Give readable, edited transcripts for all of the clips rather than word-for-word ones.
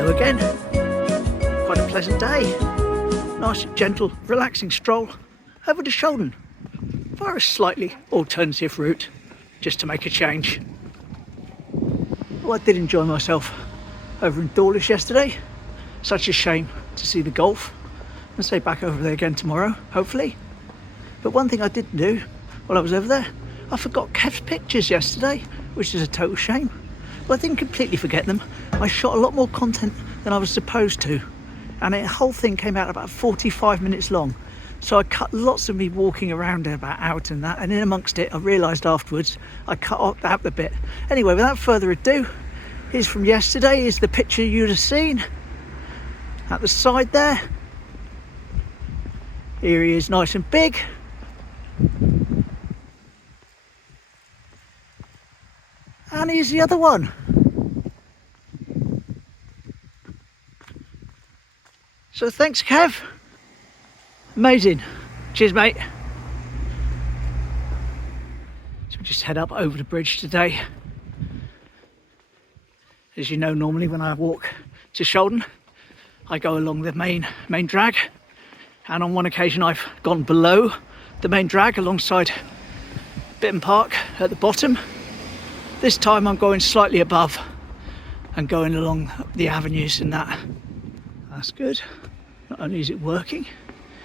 go again. Quite a pleasant day. Nice, gentle, relaxing stroll over to Shaldon via a slightly alternative route, just to make a change. Well, I did enjoy myself over in Dawlish yesterday. Such a shame to see the golf. I'll stay back over there again tomorrow, hopefully. But one thing I didn't do while I was over there, I forgot Kev's pictures yesterday, which is a total shame. Well, I didn't completely forget them. I shot a lot more content than I was supposed to, and the whole thing came out about 45 minutes long. So I cut lots of me walking around about out and that, and in amongst it I realised afterwards I cut out the bit. Anyway, without further ado, here's from yesterday. Is the picture you'd have seen at the side there. Here he is, nice and big. And here's the other one. So thanks, Kev. Amazing. Cheers, mate. So we just head up over the bridge today. As you know, normally when I walk to Shaldon, I go along the main drag. And on one occasion I've gone below the main drag alongside Bitton Park at the bottom. This time I'm going slightly above and going along the avenues and that. That's good. Not only is it working,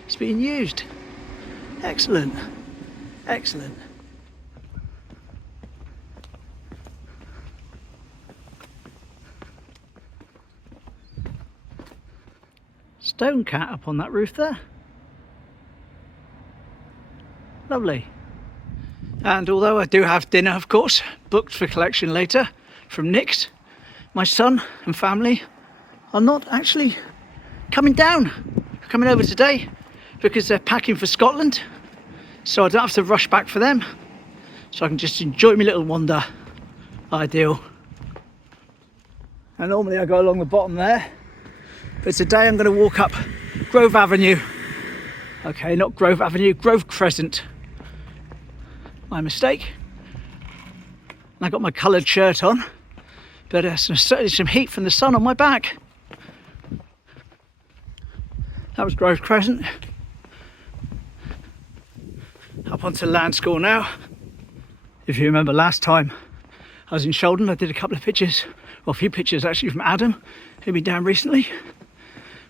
it's being used. Excellent. Excellent. Stone cat up on that roof there. Lovely. And although I do have dinner, of course, booked for collection later from Nick's, my son and family are not actually coming over today because they're packing for Scotland. So I don't have to rush back for them. So I can just enjoy my little wander. Ideal. And normally I go along the bottom there, but today I'm going to walk up Grove Avenue. Okay, not Grove Avenue, Grove Crescent. My mistake. And I got my coloured shirt on, but certainly some heat from the sun on my back. That was Grove Crescent. Up onto Land School now. If you remember last time I was in Shaldon, I did a couple of pictures, well, a few pictures actually from Adam, who'd been down recently.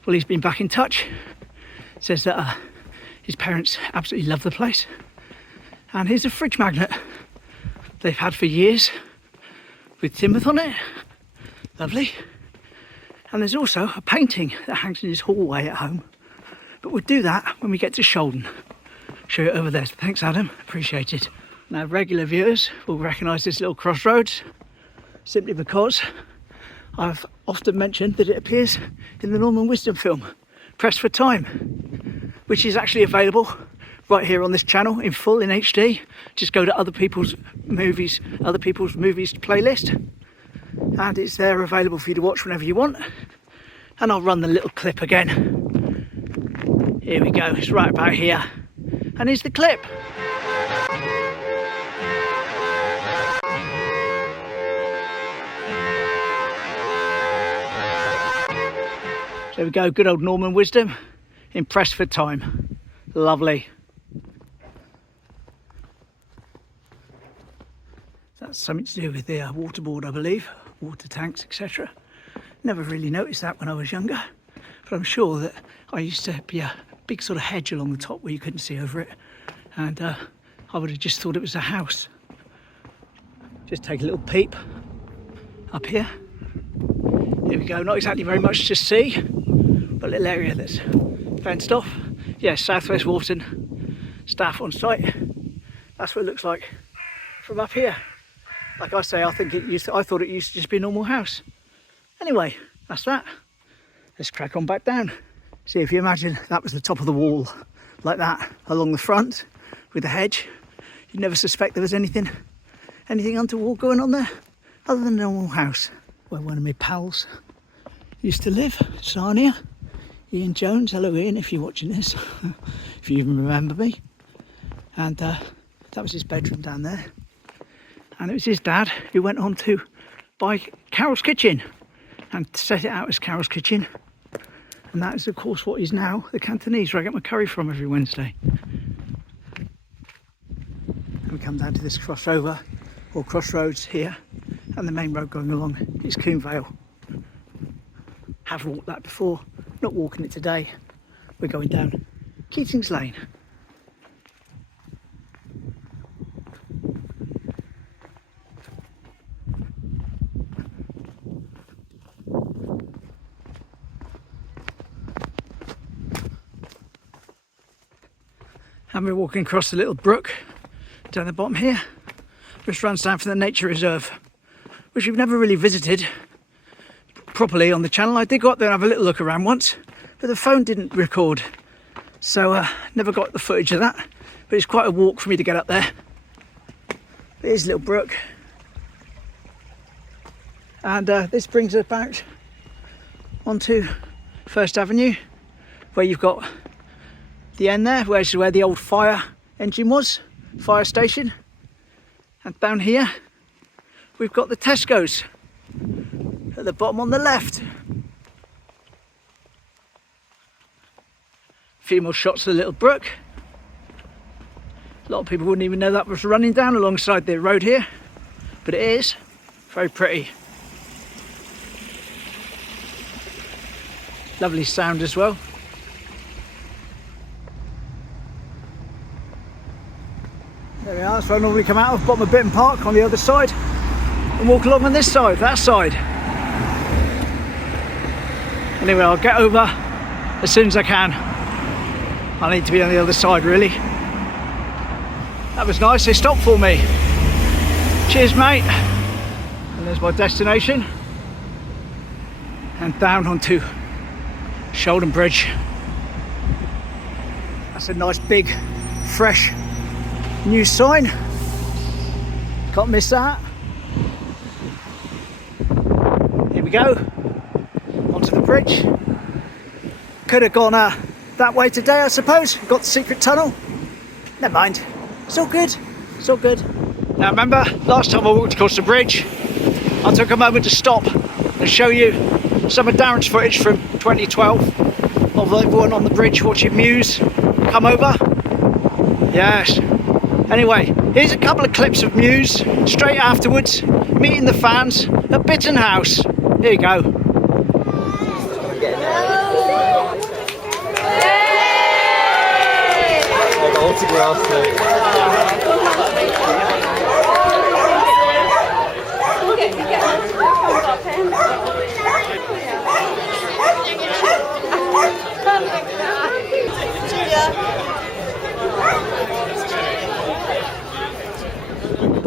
Well, he's been back in touch. Says that his parents absolutely love the place. And here's a fridge magnet they've had for years with Teignmouth on it. Lovely. And there's also a painting that hangs in his hallway at home. But we'll do that when we get to Shaldon. Show it over there. So thanks, Adam. Appreciate it. Now, regular viewers will recognise this little crossroads simply because I've often mentioned that it appears in the Norman Wisdom film, Pressed for Time, which is actually available right here on this channel in full in HD. Just go to other people's movies playlist, and it's there available for you to watch whenever you want. And I'll run the little clip again. Here we go, it's right about here. And here's the clip. So there we go, good old Norman Wisdom in Pressed for Time. Lovely. That's something to do with the waterboard, I believe, water tanks, etc. Never really noticed that when I was younger, but I'm sure that I used to be a big sort of hedge along the top where you couldn't see over it, and I would have just thought it was a house. Just take a little peep up here. Here we go, not exactly very much to see, but a little area that's fenced off. Yeah, Southwest Wharton, staff on site. That's what it looks like from up here. Like I say, I thought it used to just be a normal house. Anyway, that's that. Let's crack on back down. See, if you imagine that was the top of the wall, like that, along the front, with the hedge, you'd never suspect there was anything untoward going on there, other than a normal house. Where one of my pals used to live, Sarnia, Ian Jones. Hello Ian, if you're watching this, if you even remember me. And that was his bedroom down there. And it was his dad who went on to buy Carol's Kitchen and set it out as Carol's Kitchen. And that is of course what is now the Cantonese, where I get my curry from every Wednesday. And we come down to this crossover, or crossroads here, and the main road going along is Coombe Vale. Have walked that before, not walking it today. We're going down Keating's Lane. And we're walking across the little brook down the bottom here, which runs down from the nature reserve, which we've never really visited properly on the channel. I did go up there and have a little look around once, but the phone didn't record, so never got the footage of that. But it's quite a walk for me to get up there. Here's a little brook, and this brings us about onto First Avenue, where you've got the end there, where the old fire engine was, fire station. And down here we've got the Tesco's at the bottom on the left. A few more shots of the little brook. A lot of people wouldn't even know that was running down alongside the road here, but it is very pretty. Lovely sound as well. There we are, that's where I normally come out of, bottom of Bitton Park on the other side, and walk along on this side, that side. Anyway, I'll get over as soon as I can. I need to be on the other side really. That was nice, they stopped for me. Cheers mate. And there's my destination. And down onto Shaldon Bridge. That's a nice big, fresh, new sign. Can't miss that. Here we go. Onto the bridge. Could have gone that way today, I suppose. Got the secret tunnel. Never mind. It's all good. It's all good. Now remember, last time I walked across the bridge, I took a moment to stop and show you some of Darren's footage from 2012 of everyone on the bridge watching Muse come over. Yes. Anyway, here's a couple of clips of Muse straight afterwards, meeting the fans at Bitton House. Here you go.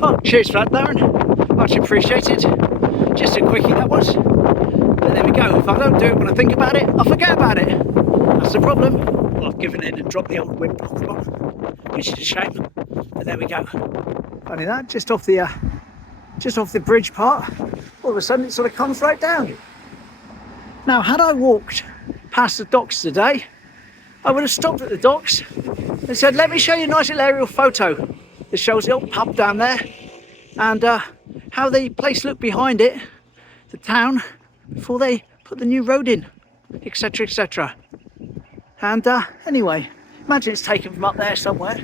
Oh, cheers for that, Darren. Much appreciated. Just a quickie that was. But there we go. If I don't do it when I think about it, I forget about it. That's the problem. Well, I've given in and dropped the old whip off, which is a shame. But there we go. Funny that, just off the bridge part, all of a sudden it sort of comes right down. Now, had I walked past the docks today, I would have stopped at the docks and said, let me show you a nice little aerial photo that shows the old pub down there and how the place looked behind it, the town, before they put the new road in, etc, etc. And anyway, imagine it's taken from up there somewhere.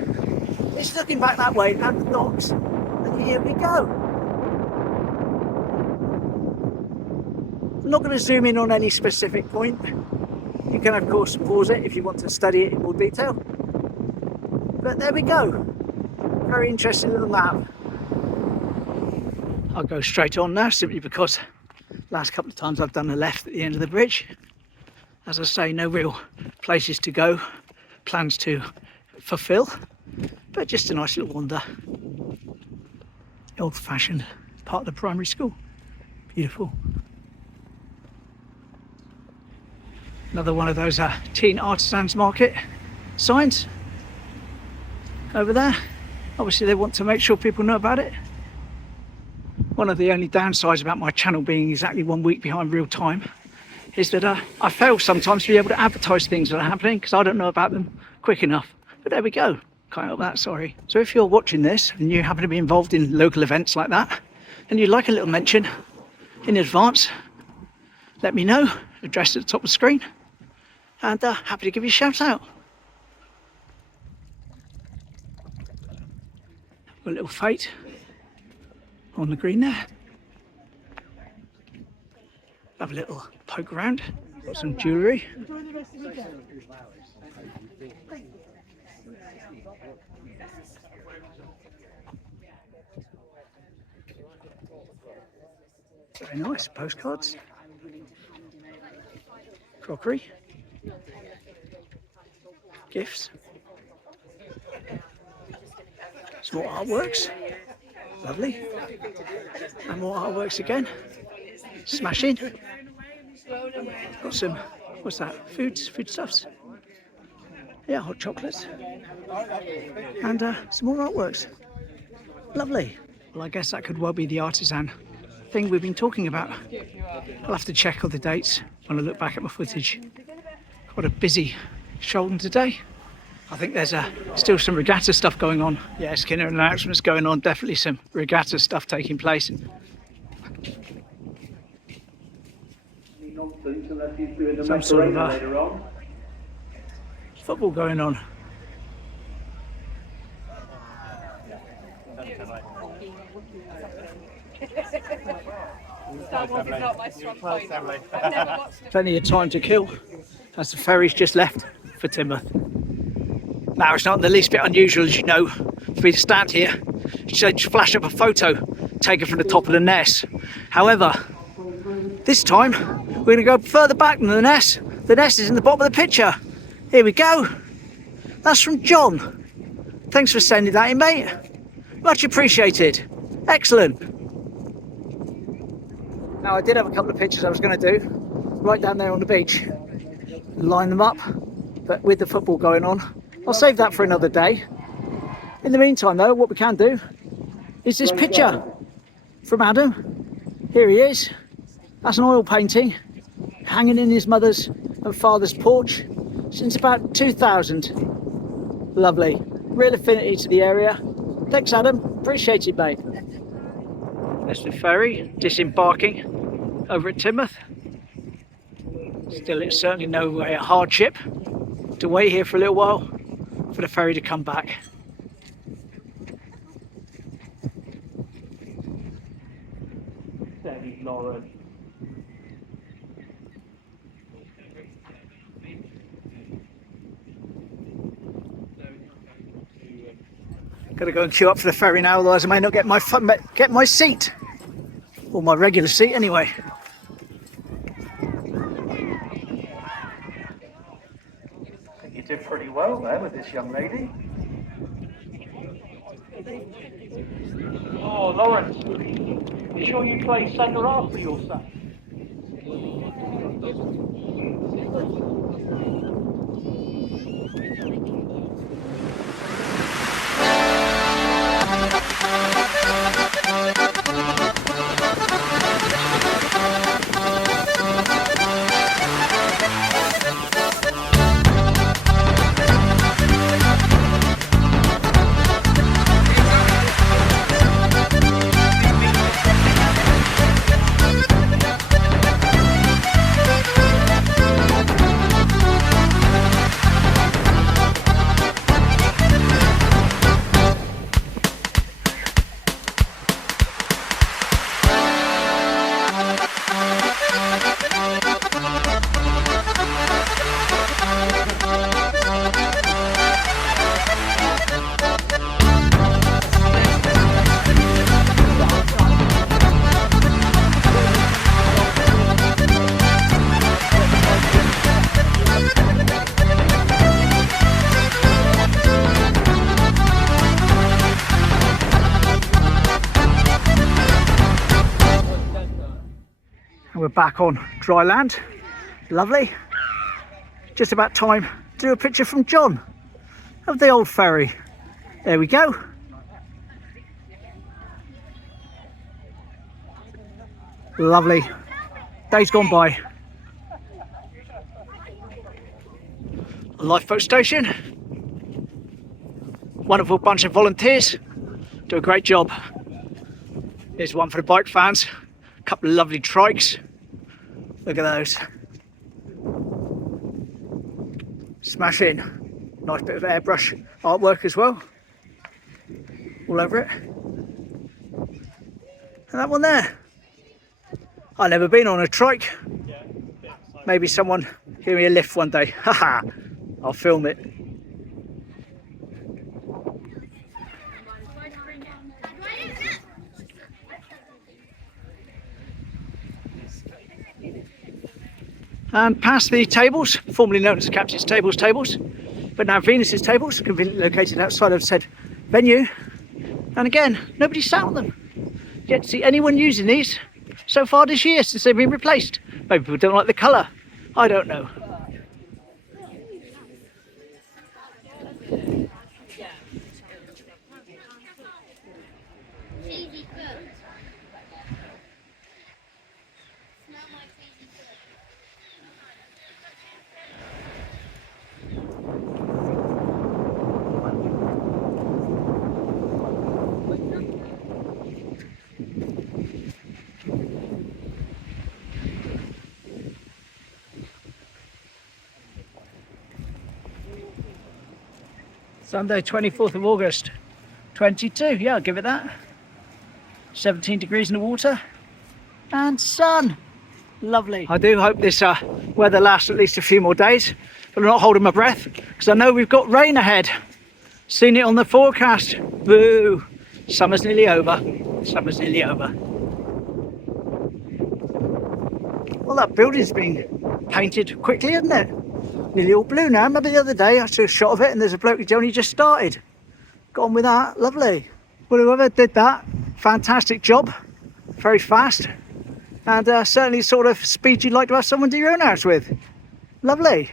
It's looking back that way at the docks, and here we go. I'm not going to zoom in on any specific point. You can of course pause it if you want to study it in more detail. But there we go. Very interesting little map. I'll go straight on now simply because last couple of times I've done a left at the end of the bridge. As I say, no real places to go, plans to fulfill, but just a nice little wander. Old-fashioned part of the primary school. Beautiful. Another one of those teen artisans market signs over there. Obviously they want to make sure people know about it. One of the only downsides about my channel being exactly 1 week behind real time is that I fail sometimes to be able to advertise things that are happening because I don't know about them quick enough. But there we go. Can't help that, sorry. So if you're watching this and you happen to be involved in local events like that and you'd like a little mention in advance, let me know. Address at the top of the screen. And happy to give you a shout out. Got a little fate on the green there. Have a little poke around. Got some jewellery. Very nice. Postcards. Crockery. Gifts. Some more artworks. Lovely. And more artworks again. Smashing. Got some, what's that? Foodstuffs. Yeah, hot chocolates. And some more artworks. Lovely. Well, I guess that could well be the artisan thing we've been talking about. I'll have to check all the dates when I look back at my footage. What a busy Shaldon today. I think there's still some regatta stuff going on. Yeah, Skinner announcements going on. Definitely some regatta stuff taking place. Some sort of football going on. Plenty of time to kill as the ferry's just left for Teignmouth. Now, it's not the least bit unusual, as you know, for me to stand here, just flash up a photo taken from the top of the Ness. However, this time we're going to go further back than the Ness. The Ness is in the bottom of the picture. Here we go. That's from John. Thanks for sending that in, mate. Much appreciated. Excellent. Now, I did have a couple of pictures I was going to do right down there on the beach. Line them up, but with the football going on, I'll save that for another day. In the meantime, though, what we can do is this picture from Adam. Here he is. That's an oil painting hanging in his mother's and father's porch since about 2000. Lovely. Real affinity to the area. Thanks, Adam. Appreciate it, mate. There's the ferry disembarking over at Teignmouth. Still, it's certainly no way a hardship to wait here for a little while for the ferry to come back. Steady, Lauren. Got to go and queue up for the ferry now, otherwise I may not get my seat, or my regular seat anyway. I think you did pretty well there with this young lady. Oh, Lawrence, you sure you play centre half for your son? We're back on dry land. Lovely. Just about time to do a picture from John of the old ferry. There we go. Lovely. Days gone by. A lifeboat station. Wonderful bunch of volunteers. Do a great job. Here's one for the bike fans. A couple of lovely trikes. Look at those. Smashing. Nice bit of airbrush artwork as well. All over it. And that one there. I've never been on a trike. Maybe someone give me a lift one day. Haha. I'll film it. And past the tables, formerly known as the Captain's tables, but now Venus's tables, conveniently located outside of said venue. And again, nobody sat on them. Yet to see anyone using these so far this year since they've been replaced. Maybe people don't like the colour. I don't know. Sunday 24th of August 22, yeah, I'll give it that. 17 degrees in the water and sun, lovely. I do hope this weather lasts at least a few more days, but I'm not holding my breath because I know we've got rain ahead. Seen it on the forecast. Boo, summer's nearly over, summer's nearly over. Well, that building's been painted quickly, hasn't it? Nearly all blue now. Remember the other day I took a shot of it and there's a bloke who's only just started. Got on with that, lovely. Well, whoever did that, fantastic job. Very fast. And certainly sort of speed you'd like to have someone do your own house with. Lovely.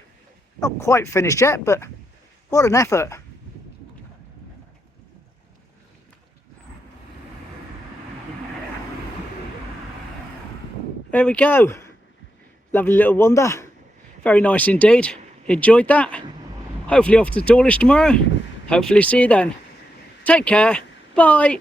Not quite finished yet, but what an effort. There we go. Lovely little wander. Very nice indeed. Enjoyed that. Hopefully off to Dawlish tomorrow. Hopefully see you then. Take care. Bye.